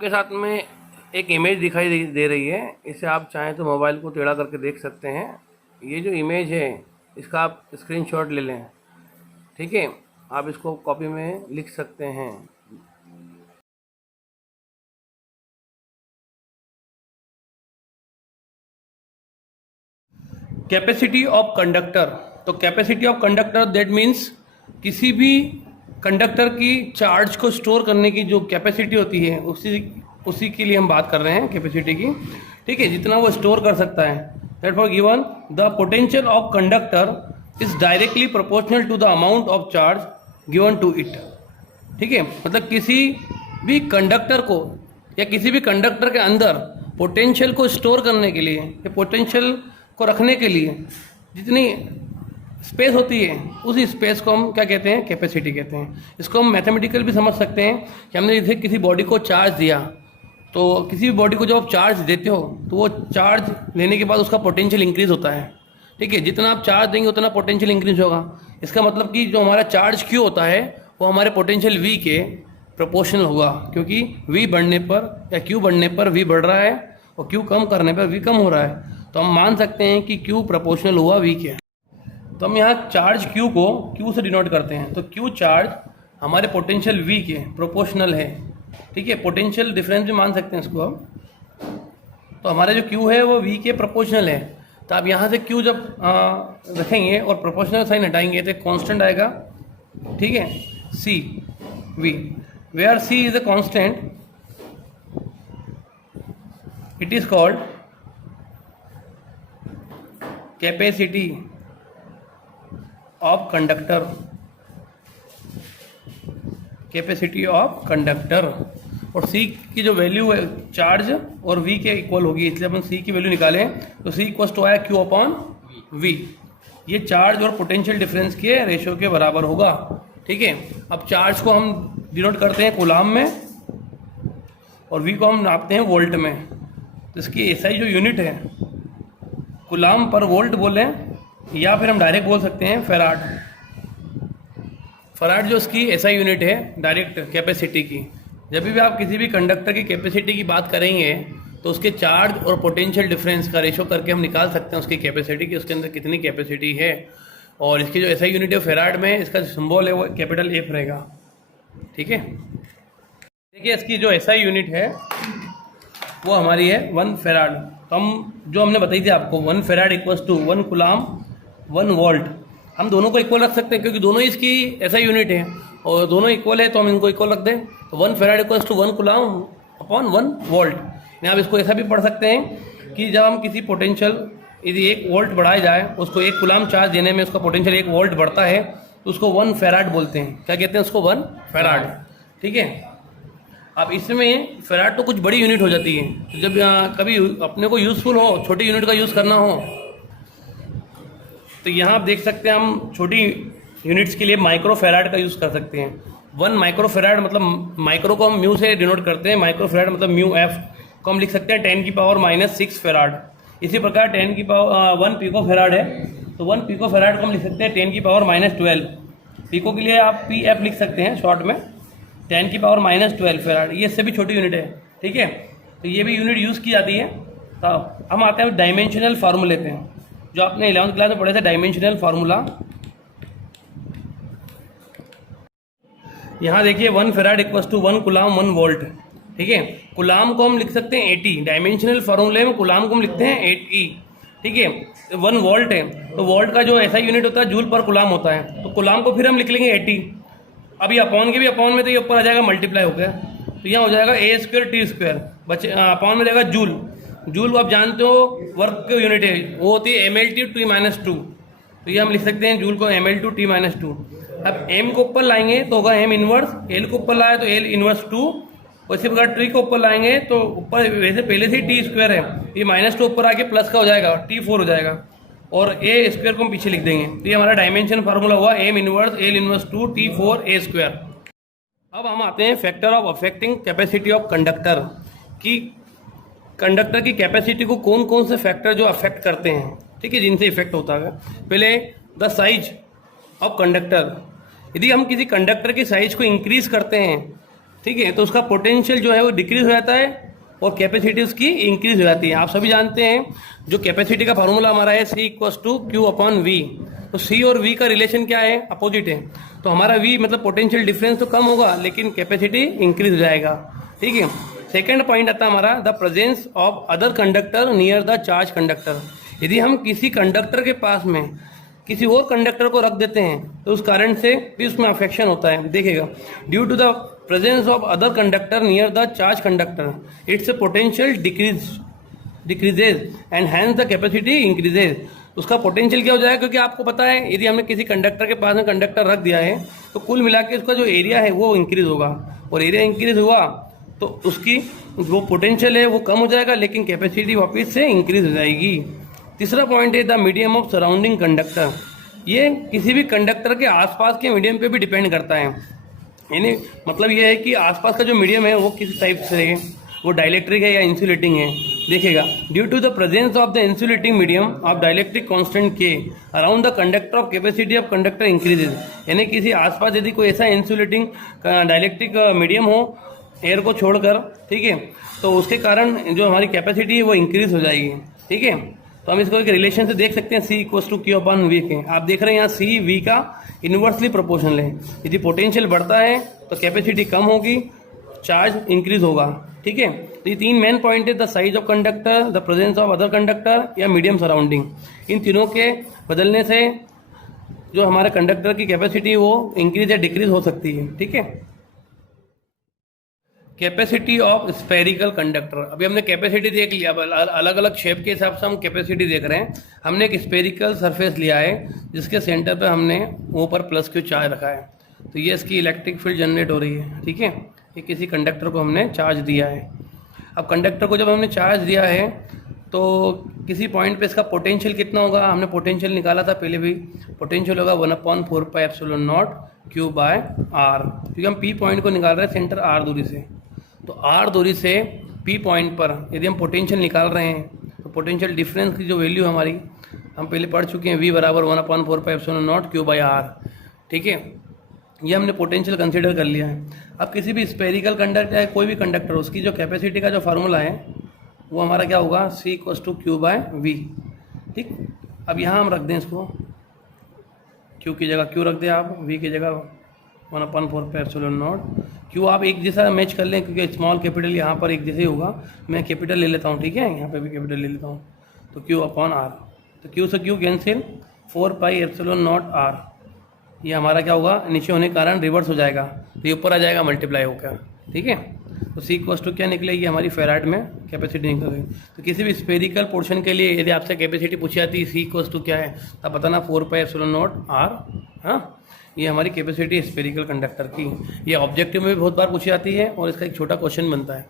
आपके साथ में एक इमेज दिखाई दे रही है। इसे आप चाहें तो मोबाइल को टेढ़ा करके देख सकते हैं। ये जो इमेज है इसका आप स्क्रीनशॉट ले लें, ठीक है। आप इसको कॉपी में लिख सकते हैं। Capacity of conductor. तो capacity of conductor that means किसी भी कंडक्टर की चार्ज को स्टोर करने की जो कैपेसिटी होती है उसी के लिए हम बात कर रहे हैं, कैपेसिटी की, ठीक है। जितना वो स्टोर कर सकता है। That for given the potential of conductor is directly proportional to the amount of charge given to it, ठीक है। मतलब किसी भी कंडक्टर को या किसी भी कंडक्टर के अंदर पोटेंशियल को स्टोर करने के लिए या पोटेंशियल को रखने के लिए जितनी स्पेस होती है उसी स्पेस को हम क्या कहते हैं, कैपेसिटी कहते हैं। इसको हम मैथमेटिकल भी समझ सकते हैं कि हमने जैसे किसी बॉडी को चार्ज दिया, तो किसी भी बॉडी को जब आप चार्ज देते हो तो वो चार्ज लेने के बाद उसका पोटेंशियल इंक्रीज होता है, ठीक है। जितना आप चार्ज देंगे उतना पोटेंशियल इंक्रीज होगा। इसका मतलब कि जो हमारा चार्ज क्यू होता है वो हमारे पोटेंशियल वी के प्रोपोर्शनल होगा, क्योंकि वी बढ़ने पर या क्यू बढ़ने पर वी बढ़ रहा है और क्यू कम करने पर वी कम हो रहा है। तो हम मान सकते हैं कि क्यू प्रोपोर्शनल हुआ वी के। तो हम यहाँ चार्ज क्यू को क्यू से डिनोट करते हैं। तो क्यू चार्ज हमारे पोटेंशियल वी के प्रोपोर्शनल है, ठीक है। पोटेंशियल डिफरेंस भी मान सकते हैं इसको हम। तो हमारा जो क्यू है वो वी के प्रोपोर्शनल है। तो आप यहाँ से क्यू जब रखेंगे और प्रोपोर्शनल साइन हटाएंगे तो कांस्टेंट आएगा, ठीक है, C V, where C is a constant, it is called capacity of conductor, capacity of conductor. और सी की जो वैल्यू है चार्ज और वी के इक्वल होगी, इसलिए अपन सी की वैल्यू निकालें तो सी इक्वल टू आया क्यू अपॉन वी। ये चार्ज और पोटेंशियल डिफरेंस के रेशियो के बराबर होगा, ठीक है। अब चार्ज को हम डिनोट करते हैं कूलाम में और वी को हम नापते हैं वोल्ट में। तो इसकी एसआई जो यूनिट है कूलाम पर वोल्ट बोलें या फिर हम डायरेक्ट बोल सकते हैं फैराड। फैराड जो इसकी एसआई यूनिट है डायरेक्ट कैपेसिटी की। जब भी आप किसी भी कंडक्टर की कैपेसिटी की बात करेंगे तो उसके चार्ज और पोटेंशियल डिफरेंस का रेशो करके हम निकाल सकते हैं उसकी कैपेसिटी की, उसके अंदर कितनी कैपेसिटी है। और इसकी जो एसआई यूनिट है फैराड में, इसका सिंबल है वो कैपिटल एफ रहेगा, ठीक है। देखिए इसकी जो एसआई यूनिट है वो हमारी है 1 फैराड। तो हम जो हमने बताई थी आपको 1 farad equals to 1 coulomb 1 volt. हम दोनों को इक्वल रख सकते हैं क्योंकि दोनों इसकी एसआई यूनिट है और दोनों इक्वल है, तो हम इनको इक्वल रख दें। तो 1 farad equals to 1 coulomb upon 1 volt. आप इसको ऐसा भी पढ़ सकते हैं कि जब हम किसी पोटेंशियल यदि 1 वोल्ट बढ़ाया जाए, उसको 1 कूलाम चार्ज देने में उसका पोटेंशियल 1 वोल्ट बढ़ता है तो उसको 1 फैराड बोलते हैं। क्या कहते हैं उसको? 1 फैराड, ठीक है। अब इसमें फैराड तो कुछ बड़ी यूनिट हो जाती है। तो जब कभी अपने को यूज़फुल हो छोटी यूनिट का यूज़ करना हो तो यहाँ आप देख सकते हैं हम छोटी यूनिट्स के लिए माइक्रो फैराड का यूज़ कर सकते हैं। 1 माइक्रो फैराड मतलब माइक्रो को हम म्यू से डिनोट करते हैं, माइक्रो फैराड मतलब म्यू एफ को हम लिख सकते हैं 10⁻⁻6 फैराड। इसी प्रकार 1 पिको फैराड है तो 1 पिको फैराड को हम लिख सकते हैं 10⁻12। पिको के लिए आप पी एफ लिख सकते हैं शॉर्ट में, 10⁻12 फैराड। ये इससे भी छोटी यूनिट है, ठीक है। तो ये भी यूनिट यूज़ की जाती है। तो हम आते हैं डायमेंशनल फार्मूले पे, जो आपने 11वीं क्लास में पढ़े थे, डायमेंशनल फार्मूला। यहाँ देखिए 1 farad equals to 1 coulomb 1 volt, ठीक है। कूलाम को हम लिख सकते हैं 80। डायमेंशनल फार्मूले में कूलाम को हम लिखते हैं 80, ठीक है। 1 वोल्ट है तो वोल्ट का जो ऐसा यूनिट होता है जूल पर कूलाम होता है। तो कूलाम को फिर हम लिख लेंगे 80। अब ये अपॉन के भी अपॉन में तो ये ऊपर आ जाएगा मल्टीप्लाई हो गया, तो यहाँ हो जाएगा a²t² बचे अपॉन में जाएगा जूल। जूल आप जानते हो वर्क की यूनिट है, वो होती है mL/T-2। तो ये हम लिख सकते हैं जूल को mL/T-2। अब m को ऊपर लाएंगे तो होगा m इनवर्स, l को ऊपर लाए तो l इनवर्स 2। उसी प्रकार t को ऊपर लाएंगे तो ऊपर वैसे पहले से t² है, ये -2 ऊपर आके प्लस का हो जाएगा, t4 हो जाएगा और a² को हम पीछे लिख देंगे। तो ये हमारा डायमेंशन फार्मूला हुआ m inverse l inverse 2 t4 a²। अब हम आते हैं factor of affecting capacity of conductor की। कंडक्टर की कैपेसिटी को कौन कौन से फैक्टर जो अफेक्ट करते हैं, ठीक है, जिनसे इफेक्ट होता है। पहले द साइज ऑफ कंडक्टर। यदि हम किसी कंडक्टर की साइज को इंक्रीज करते हैं ठीक है, तो उसका पोटेंशियल जो है वो डिक्रीज हो जाता है और कैपेसिटी उसकी इंक्रीज हो जाती है। आप सभी जानते हैं जो कैपेसिटी का फार्मूला हमारा है C equals to Q upon V. तो C और V का रिलेशन क्या है? अपोजिट है। तो हमारा V मतलब पोटेंशियल डिफरेंस तो कम होगा लेकिन कैपेसिटी इंक्रीज हो जाएगा। ठीक है, सेकेंड पॉइंट आता है हमारा the presence of other conductor near the charge conductor. यदि हम किसी कंडक्टर के पास में किसी और कंडक्टर को रख देते हैं तो उस कारण से भी उसमें अफेक्शन होता है। देखिएगा, due to the presence of other conductor near the charge conductor its potential decreases and hence the capacity increases. उसका पोटेंशियल क्या हो जाएगा? क्योंकि आपको पता है यदि हमने किसी कंडक्टर के पास में कंडक्टर रख दिया है तो कुल मिला के उसका जो एरिया है वो इंक्रीज होगा, और एरिया इंक्रीज हुआ तो उसकी जो पोटेंशियल है वो कम हो जाएगा लेकिन कैपेसिटी वापस से इंक्रीज हो जाएगी। तीसरा पॉइंट है the medium of surrounding conductor. ये किसी भी कंडक्टर के आसपास के मीडियम पे भी डिपेंड करता है। यानी मतलब ये है कि आसपास का जो मीडियम है वो किस टाइप से है, वो डाइलेक्ट्रिक है या इंसुलेटिंग है। देखिएगा, due to the presence of the insulating medium of dielectric constant के around the conductor of capacity of conductor increases. यानी किसी आसपास यदि कोई ऐसा इंसुलेटिंग डाइलेक्ट्रिक मीडियम हो एयर को छोड़कर, ठीक है, तो उसके कारण जो हमारी कैपेसिटी है वो इंक्रीज हो जाएगी। ठीक है, तो हम इसको एक रिलेशन से देख सकते हैं C equals to Q upon V के। आप देख रहे हैं यहाँ C V का इन्वर्सली प्रोपोर्शनल है। यदि पोटेंशियल बढ़ता है तो कैपेसिटी कम होगी, चार्ज इंक्रीज होगा। ठीक है, तो ये तीन मेन पॉइंट है the size of conductor, the presence of other conductor या मीडियम सराउंडिंग। इन तीनों के बदलने से जो हमारे कंडक्टर की कैपेसिटी वो इंक्रीज या डिक्रीज हो सकती है। ठीक है, कैपेसिटी ऑफ स्फेरिकल कंडक्टर। अभी हमने कैपेसिटी देख लिया, अलग अलग शेप के हिसाब से हम कैपेसिटी देख रहे हैं। हमने एक स्फेरिकल सरफेस लिया है जिसके सेंटर पे हमने ऊपर प्लस क्यू चार्ज रखा है, तो ये इसकी इलेक्ट्रिक फील्ड जनरेट हो रही है। ठीक है, ये किसी कंडक्टर को हमने चार्ज दिया है। अब कंडक्टर को जब हमने चार्ज दिया है तो किसी पॉइंट पे इसका पोटेंशियल कितना होगा? हमने पोटेंशियल निकाला था पहले भी। पोटेंशियल होगा 1/4πε0 Q बाय R, क्योंकि हम P पॉइंट को निकाल रहे हैं सेंटर R दूरी से। तो R दूरी से P पॉइंट पर यदि हम पोटेंशियल निकाल रहे हैं तो पोटेंशियल डिफरेंस की जो वैल्यू हमारी हम पहले पढ़ चुके हैं, V बराबर 1/4πε0 Q बाई R। ठीक है, ये हमने पोटेंशियल कंसीडर कर लिया है। अब किसी भी स्पेरिकल कंडक्टर या कोई भी कंडक्टर उसकी जो कैपेसिटी का जो फार्मूला है वो हमारा क्या होगा? C equals to Q by V. ठीक, अब यहाँ हम रख दें इसको, Q की जगह Q रख दें आप, V की जगह 1/4πε0। Q आप एक जैसा मैच कर लें क्योंकि स्मॉल कैपिटल यहाँ पर एक जैसे ही होगा। मैं कैपिटल ले लेता हूँ, ठीक है, यहाँ पे भी कैपिटल ले लेता हूँ, तो Q अपॉन R। तो Q से Q कैंसिल, 4πε0 R। ये हमारा क्या होगा? नीचे होने के कारण रिवर्स हो जाएगा, तो ये ऊपर आ जाएगा मल्टीप्लाई होकर। ठीक है, तो C इक्वल्स टू क्या निकलेगी? हमारी फेराड में कैपेसिटी निकलेगी। तो किसी भी स्पेरिकल पोर्शन के लिए यदि आपसे कैपेसिटी पूछी जाती है C इक्वल्स टू क्या है, तब बताना 4πε0 R। हाँ, ये हमारी कैपेसिटी स्पेरिकल कंडक्टर की। ये ऑब्जेक्टिव में भी बहुत बार पूछी जाती है और इसका एक छोटा क्वेश्चन बनता है।